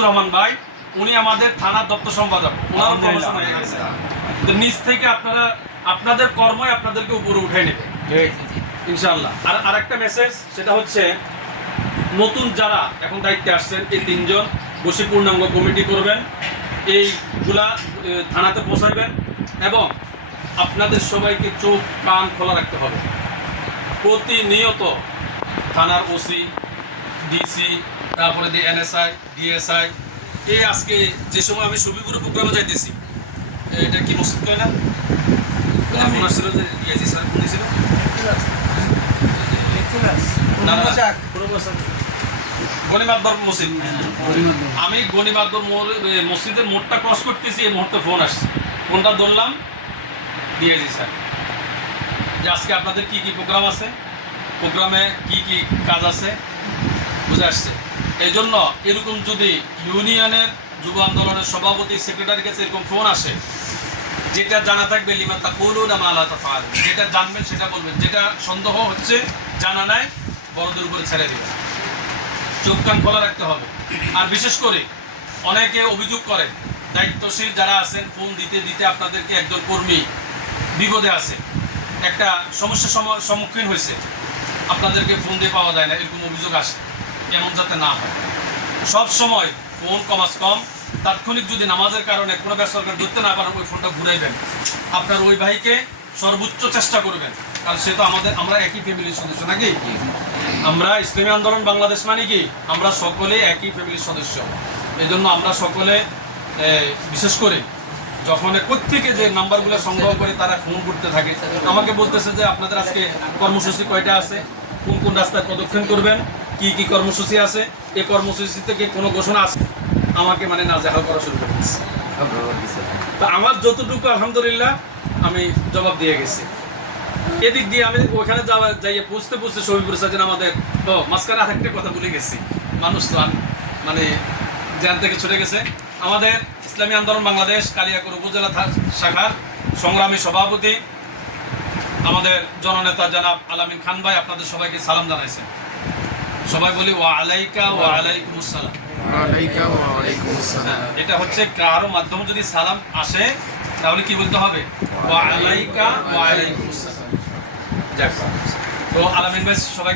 রহমান ভাই উনি আমাদের থানার দপ্তর সম্পাদক। ওনার প্রমোশন হয়ে গেছে। নিচ থেকে আপনারা আপনাদের কর্মই আপনাদেরকে উপরে উঠাই নেবে। ইনশাআল্লাহ। আর আরেকটা মেসেজ সেটা হচ্ছে নতুন যারা এখন দায়িত্বে আসছেন এই তিনজন বসে পূর্ণাঙ্গ কমিটি করবেন এইগুলা থানাতে পৌঁছাবেন এবং আপনাদের সবাইকে চোখ কান খোলা রাখতে হবে। প্রতিনিয়ত থানার ওসি ডিসি তারপরে দিয়ে এনএসআই ডিএসআই এই আজকে যে সময় আমি ছবিগুলো প্রোগ্রামে যাইতেছি এটা কি মসজিদ কয় না? ফোন আসছিল যে ডিআইজি স্যার ফোন দিয়েছিল মসজিদ। আমি গণিমাতবর মোড়- মসজিদের মোড়টা ক্রস করতেছি এই মুহূর্তে ফোন আসছে। ফোনটা ধরলাম ডিআইজি স্যার। যে আজকে আপনাদের কি কি প্রোগ্রাম আছে? প্রোগ্রামে কি কি কাজ আছে? বুঝে আসছে। এই জন্য এরকম যদি ইউনিয়নের যুব আন্দোলনের সভাপতি, সেক্রেটারির কাছে এরকম ফোন আসে, যেটা জানা থাকবে, লিমা তাকুলু না মালা তাফাল যেটা জানবেন সেটা বলবেন। যেটা সন্দেহ হচ্ছে, জানা নাই, বড়দের উপরে ছেড়ে দিবেন। চোখ কান খোলা রাখতে হবে। আর বিশেষ করে অনেকে অভিযোগ করেন, দায়িত্বশীল যারা আছেন ফোন দিতে দিতে আপনাদেরকে একজন কর্মী বিপদে আছে। একটা সমস্যার সম- সম্মুখীন হয়েছে। আপনাদেরকে ফোন দিয়ে পাওয়া যায় না, এরকম অভিযোগ আসে। এমন যাতে না হয়। সব সময় ফোন কমাস কম, তাৎক্ষণিক যদি নামাজের কারণে কোনো সরকার ধরতে না পারেন, ওই ফোনটা ঘুরাইবেন আপনার ওই ভাইকে সর্বোচ্চ চেষ্টা করবেন। কারণ সে তো আমাদের, আমরা একই ফ্যামিলির সদস্য নাকি? আমরা ইসলামী আন্দোলন বাংলাদেশ মানে কি? আমরা সকলে একই ফ্যামিলির সদস্য। এই জন্য আমরা সকলে বিশেষ করে যখন কোথেকে যে নাম্বারগুলো সংগ্রহ করে তারা ফোন করতে থাকে, আমাকে বলতেছে যে আপনাদের আজকে কর্মসূচি কয়টা আছে? কোন কোন রাস্তায় পদক্ষেপ করবেন? কি কি কর্মসূচি আছে? এই কর্মসূচি থেকে কোনো ঘোষণা আছে? আমাকে মানে নাজেহাল করা শুরু করে দিচ্ছে তো আমার যতটুকু আলহামদুলিল্লাহ আমি জবাব দিয়ে গেছি। এদিক দিয়ে আমি ওখানে যাওয়া যাইয়ে পুষতে পুষতে শহীদপুর সাজেন আমাদের ও, মাঝখানে আরেকটা কথা ভুলে গেছি। মানুষ তো মানে জ্ঞান থেকে ছুটে গেছে। আমাদের ইসলামী আন্দোলন বাংলাদেশ, কালিয়াকুর উপজেলা শাখার সংগ্রামী সভাপতি, আমাদের জননেতা জনাব আলামিন খান ভাই আপনাদের সবাইকে সালাম জানাইছেন। সবাই বলি ওয়া আলাইকা ওয়া আলাইকুম আসসালাম ওয়ালাইকা ওয়ালাইকুম আসসালাম হ্যাঁ, এটা হচ্ছে কারও মাধ্যমে যদি সালাম আসে তাহলে কি বলতে হবে? ওয়া আলাইকা ওয়া আলাইকুম আসসালাম যাক তো আলামিন ভাই সবাই